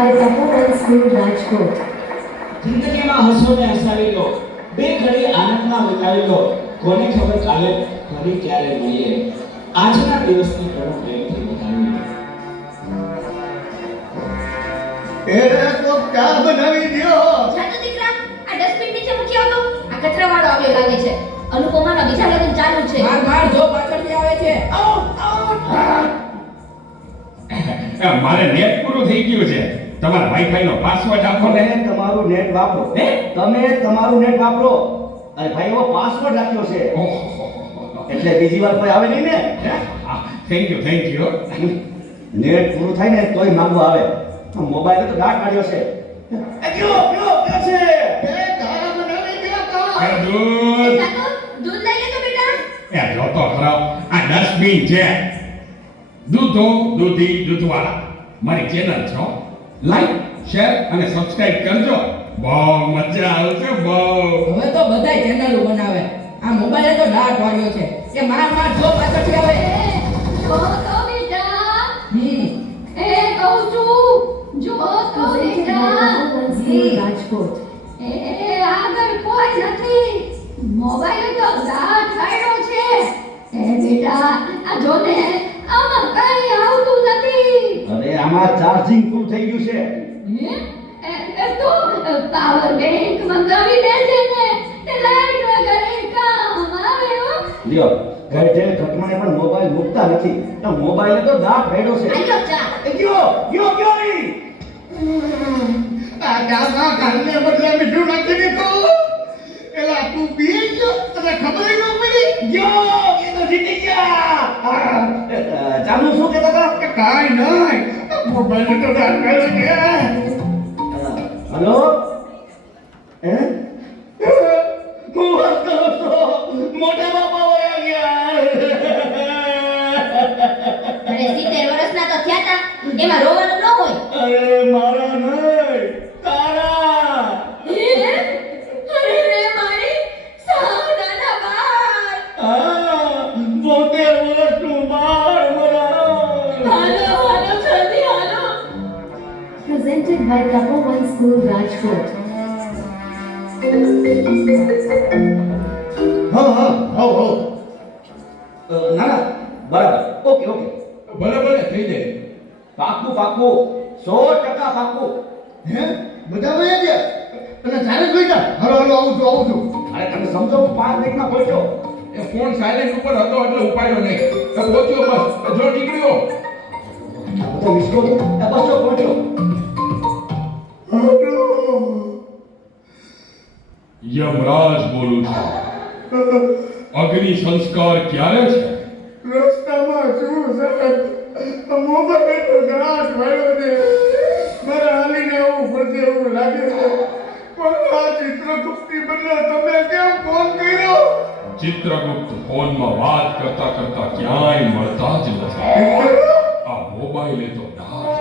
by Tapovan School, Rajkot. જિંદગીમાં હસો ને હસાવી લો, બે ઘડી આનંદમાં વિતાવી લો. કોને ખબર કાલે ફરી ક્યારે મળીએ. આજના દિવસની ઘણો પ્રેમથી વધાવી લો. એ તો ચા બનાવી દ્યો. જાતો દીકરા, આ ડસ્ટબિન નીચે મૂકી આવતો. આ કચરાવાળો આવ્યો લાગે છે. અનુપમાના બીજા લગ્ન ચાલુ છે. માર જો પાછળથી આવે છે. મારે નેટ પૂરું થઈ ગયું છે. તમારા વાઈફાઈ નો પાસવર્ડ આપો ને. તમે તમારું નેટ વાપરો. તમે તમારું નેટ વાપરો. અરે ભાઈ એવો પાસવર્ડ રાખ્યો છે એટલે બીજી વાર કોઈ આવે નહીં ને. Thank you. નેટ પૂરું થાય ને તોય માંગવા આવે. મોબાઈલ તો દાટ કાઢ્યો છે. એ કયો છે એ તારા બનાવી ગયો તો. દૂધ જાતો દૂધ લઈ લેતો બેટા. જો તો ખરો આ ડસ્ટબિન છે. દૂધો દૂધી દૂધવાળા મારી ચેનલ છો. લાઈક શેર અને સબસ્ક્રાઇબ કરજો. બહુ મજા આવશે બહુ. હવે તો બધાય ચેનલો બનાવે. આ મોબાઈલ તો ડાર્ક વાળ્યો છે. એ માર જો પાછળથી આવે. જો તો બેટા. હમ એ કહું છું. જો તો Presented by બેટા. Tapovan School, Rajkot. એ આગળ કોઈ નથી. મોબાઈલ તો દાંત કાઢ્યો છે. એ બેટા આ જો ને આમાં કઈ આવતું નથી. અરે આમાં ચાર્જિંગ ફૂલ થઈ ગયું છે. એ તો પાવર બેંક મંગાવી દેજે ને. એ લાઈટ વગર કામ આવે હો. લ્યો ઘરે જઈને ઘટમાને પણ મોબાઈલ મૂકતા નથી. તો મોબાઈલ તો દાટ કાઢ્યો છે. આયો ચા. એ ગયો ઈ. આ ગામમાં કાલને બદલે મીઠું નાખી દીધું. એલા તું પી ગયો તને ખબર ન પડી. ગયો એ તો જીતી ગયા. ચાલુ શું કહેતા હતા કે કાઈ નહીં મોબાઈલ તો દાટ કાઢ્યો છે. હેલો હે હું વાત કરો છો મોટા બાપા વયા ગયા. અરે 70 વર્ષના તો થયા તા. એમાં રોવાનું ન હોય. અરે મારા નહીં તારા. અરે રે મારી સાવ નાના બાળ. 72 વર્ષનું બાળ મરાયો. હાલો જલ્દી હાલો. Presented by Tapovan School, Rajkot. હો ના બરાબર ઓકે બરાબર થઈ જાય. પાક્કું 100% પાક્કું. હે બધા વયા ગયા અને જાણે જોઈ જા. હાલો આવું છું. અરે તમે સમજો હું 5 મિનિટમાં પહોંચ્યો. એ ફોન સાયલેન્ટ ઉપર હતો એટલે ઉપાડ્યો નહીં. તો પહોંચ્યો બસ. જો નીકળ્યો. તો મિસ્કો બસ તો પહોંચ્યો. યમરાજ બોલું છું. અગ્નિ સંસ્કાર ક્યારે છે? રસ્તામાં શું સાહેબ મોબાઈલ તો ગ્રાસ વાળ્યો છે. મારે હાલીને આવવું પડશે એવું લાગે છે. પણ આ ચિત્રગુપ્તની બદલે તમે કેમ ફોન કર્યો? ચિત્રગુપ્ત ફોનમાં વાત કરતા ક્યાંય મળતા જ નથી. આ મોબાઈલે તો ડાઘ